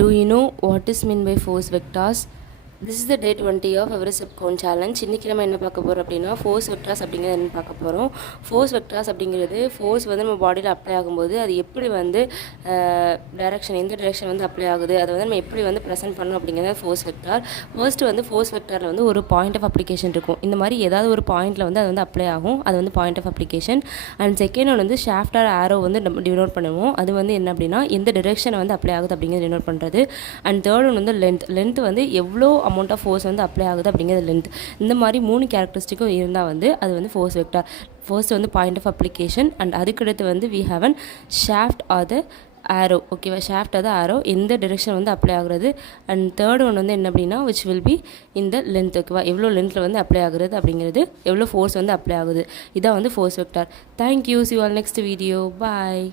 Do you know what is meant by force vectors? This is the day 20 of Everest Subcon Challenge. இன்றைக்கி நம்ம என்ன பார்க்க போகிறோம் அப்படின்னா ஃபோர்ஸ் வெக்டார்ஸ் அப்படிங்கிறது என்ன பார்க்க போகிறோம். ஃபோர்ஸ் வெக்டார்ஸ் அப்படிங்கிறது ஃபோர்ஸ் வந்து நம்ம பாடியில் அப்ளை ஆகும்போது அது எப்படி வந்து டைரக்ஷன் எந்த டைரக்ஷன் வந்து அப்ளை ஆகுது அதை வந்து நம்ம எப்படி வந்து ப்ரெசென்ட் பண்ணணும் அப்படிங்கிறது ஃபோர்ஸ் வெக்டார். ஃபர்ஸ்ட்டு வந்து ஃபோர்ஸ் வெக்டாரில் வந்து ஒரு பாயிண்ட் ஆஃப் அப்ளிகேஷன் இருக்கும். இந்த மாதிரி ஏதாவது ஒரு பாயிண்ட்டில் வந்து அது வந்து அப்ளை ஆகும். அது வந்து point of application. And second ஒன்று வந்து ஷாஃப்ட் ஆர் ஆரோ வந்து நம்ம டினோட் பண்ணுவோம். அது வந்து என்ன அப்படின்னா எந்த டைரக்ஷன் வந்து அப்ளை ஆகுது அப்படிங்கிறது டினோட் பண்ணுறது. அண்ட் தேர்ட் ஒன்று வந்து லென்த் வந்து எவ்வளோ அமௌண்ட் ஆஃப் ஃபோர்ஸ் வந்து அப்ளை ஆகுது அப்படிங்கிறது லென்த். இந்த மாதிரி 3 கேரக்டரிஸ்டிக்கும் இருந்தால் வந்து அது வந்து ஃபோர்ஸ் வெக்டார். ஃபர்ஸ்ட் வந்து பாயிண்ட் ஆஃப் அப்ளிகேஷன் அண்ட் அதுக்கடுத்து வந்து we have an shaft or the arrow. ஓகேவா, ஷாஃப்ட் ஆர் த ஆரோ எந்த டிரெக்ஷன் வந்து அப்ளை ஆகுறது. அண்ட் தேர்ட் ஒன் வந்து என்ன அப்படின்னா விச் வில் பி இந்த லென்த். ஓகேவா, எவ்வளோ லென்த்தில் வந்து அப்ளை ஆகுறது அப்படிங்கிறது, எவ்வளோ ஃபோர்ஸ் வந்து அப்ளை ஆகுது. இதான் வந்து force vector. Thank you. C you all next video. Bye.